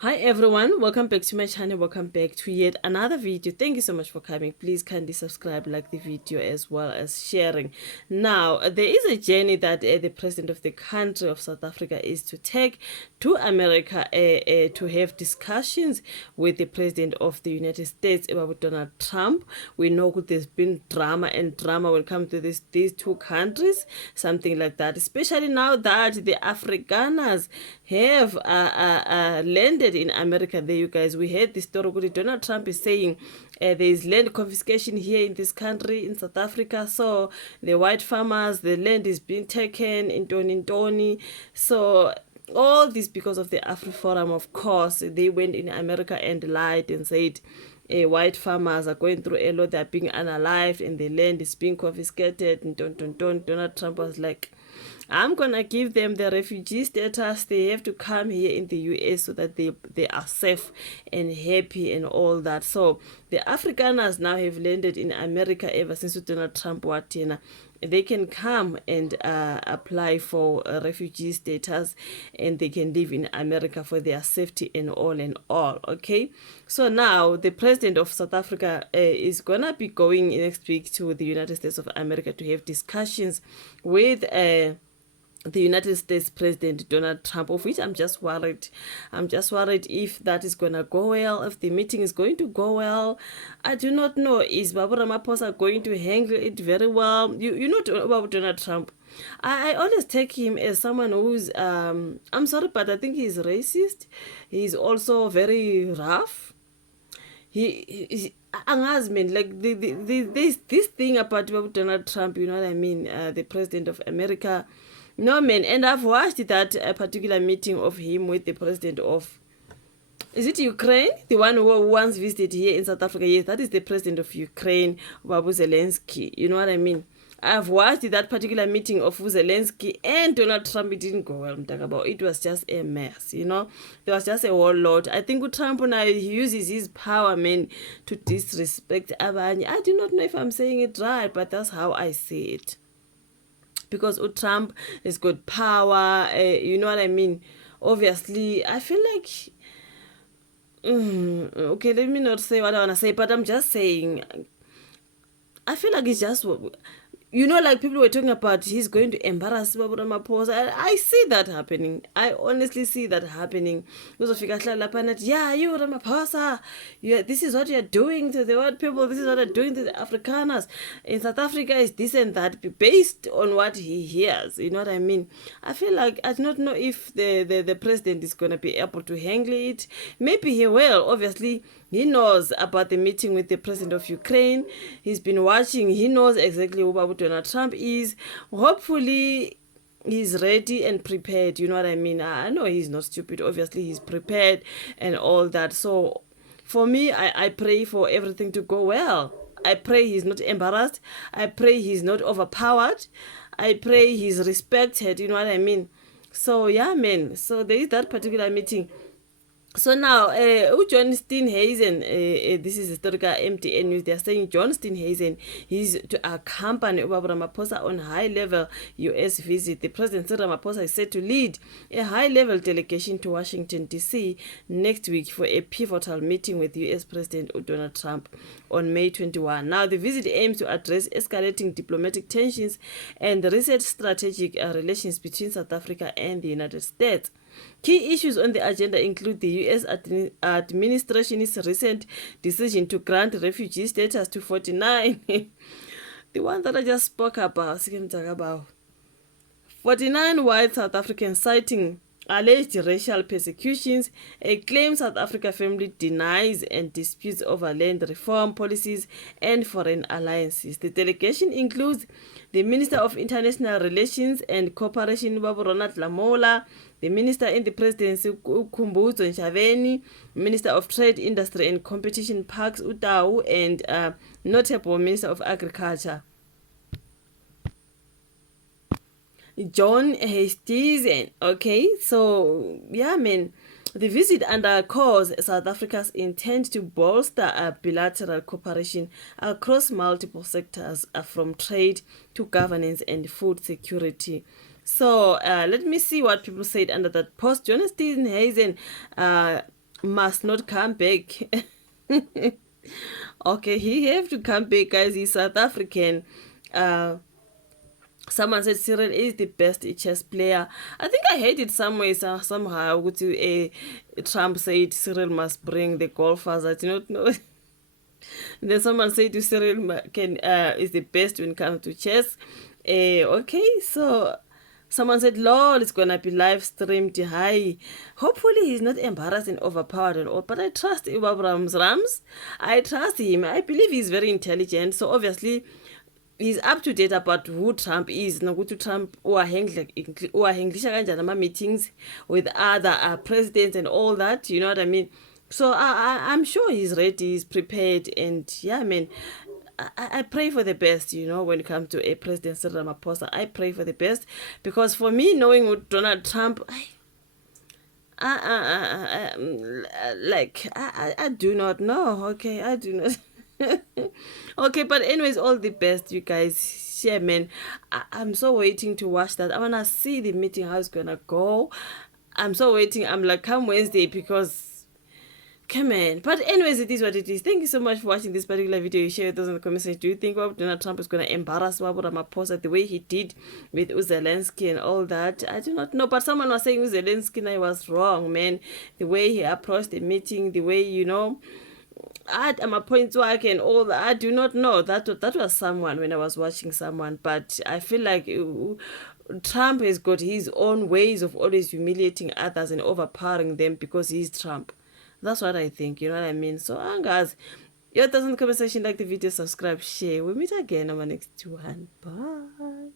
Hi everyone, welcome back to my channel. Welcome back to yet another video. Thank you so much for coming. Please kindly subscribe, like the video, as well as sharing. Now there is a journey that the president of the country of South Africa is to take to America to have discussions with the president of the United States about Donald Trump. We know there's been drama when it comes to these two countries, something like that, especially now that the Afrikaners have landed in America. There, you guys, we heard the story. Donald Trump is saying there is land confiscation here in this country, in South Africa. So the white farmers, the land is being taken in Tony. So all this because of the Afri Forum, of course. They went in America and lied and said white farmers are going through a lot, they're being unalived, and the land is being confiscated. And Donald Trump was like, I'm gonna give them the refugee status. They have to come here in the US so that they are safe and happy and all that. So the Afrikaners now have landed in America ever since Donald Trump watina. They can come and apply for refugee status, and they can live in America for their safety and all. Okay, so now the president of South Africa is gonna be going next week to the United States of America to have discussions with the United States President Donald Trump, of which I'm just worried. I'm just worried if that is going to go well, if the meeting is going to go well. I do not know. Is Babu Ramaphosa going to handle it very well? You know about Donald Trump. I always take him as someone who's, I'm sorry, but I think he's racist. He's also very rough. He Angazman, like this thing about Donald Trump, you know what I mean? The president of America. No, man, and I've watched that particular meeting of him with the president of, is it Ukraine? The one who once visited here in South Africa. Yes, that is the president of Ukraine, Babu Zelensky. You know what I mean? I've watched that particular meeting of Zelensky and Donald Trump. It didn't go well. It was just a mess, you know. There was just a whole lot. I think Trump now, he uses his power, man, to disrespect Abanye. I do not know if I'm saying it right, but that's how I see it. Because Trump has got power, you know what I mean? Obviously, I feel like, okay, let me not say what I want to say, but I'm just saying, I feel like it's just, you know, like people were talking about he's going to embarrass Babu Ramaphosa. I see that happening. I honestly see that happening. Yeah, you Ramaphosa, this is what you're doing to the white people. This is what you're doing to the Afrikaners. In South Africa is this and that based on what he hears. You know what I mean? I feel like I do not know if the president is going to be able to handle it. Maybe he will. Obviously, he knows about the meeting with the president of Ukraine. He's been watching. He knows exactly who Donald Trump is. Hopefully, he's ready and prepared. You know what I mean? I know he's not stupid. Obviously, he's prepared and all that. So, for me, I pray for everything to go well. I pray he's not embarrassed. I pray he's not overpowered. I pray he's respected. You know what I mean? So, yeah, man. So, there is that particular meeting. So now, John Steenhuisen, this is historical MTN news. They are saying John Steenhuisen, he's to accompany Babu Ramaphosa on high-level U.S. visit. The President Cyril Ramaphosa is set to lead a high-level delegation to Washington, D.C. next week for a pivotal meeting with U.S. President Donald Trump on May 21. Now, the visit aims to address escalating diplomatic tensions and reset strategic relations between South Africa and the United States. Key issues on the agenda include the U.S. administration's recent decision to grant refugee status to 49. The one that I just spoke about. 49 white South Africans citing alleged racial persecutions, a claim South Africa firmly denies and disputes over land reform policies and foreign alliances. The delegation includes the Minister of International Relations and Cooperation, Babu Ronald Lamola, the Minister in the Presidency, Khumbudzo Ntshavheni, Minister of Trade, Industry and Competition, Parks Utau, and notable Minister of Agriculture, John Hastings. Okay, so yeah, man, the visit underscores South Africa's intent to bolster bilateral cooperation across multiple sectors, from trade to governance and food security. So let me see what people said under that post. John Steenhuisen must not come back. Okay, he have to come back, guys. He's South African. Someone said Cyril is the best chess player. I think I heard it somewhere, somehow. Trump said Cyril must bring the golfers. I do not know. Then someone said to Cyril is the best when it comes to chess. Okay, so someone said, Lord, it's gonna be live streamed high. Hopefully he's not embarrassed and overpowered and all. But I trust Rams. I trust him. I believe he's very intelligent. So obviously he's up to date about who Trump is. Nokuthi Trump uwahenglisha kanjani ama-meetings with other presidents and all that. You know what I mean? So I'm sure he's ready, he's prepared, and yeah, man, I pray for the best, you know, when it comes to a President Cyril Ramaphosa. I pray for the best because for me, knowing what Donald Trump, I do not know. Okay, I do not. Okay, but anyways, all the best, you guys. Yeah, man, I'm so waiting to watch that. I wanna see the meeting, how it's gonna go. I'm so waiting. I'm like, come Wednesday because come on. But anyways, it is what it is. Thank you so much for watching this particular video. You share those in the comment section. Do you think Donald Trump is going to embarrass Ramaphosa the way he did with Zelensky and all that? I do not know. But someone was saying Zelensky and I was wrong, man. The way he approached the meeting, the way, you know, I'm a point work and all that. I do not know. That was someone when I was watching someone. But I feel like Trump has got his own ways of always humiliating others and overpowering them because he's Trump. That's what I think, you know what I mean? So, guys, your thoughts in the comment section, like the video, subscribe, share. We'll meet again on my next one. Bye.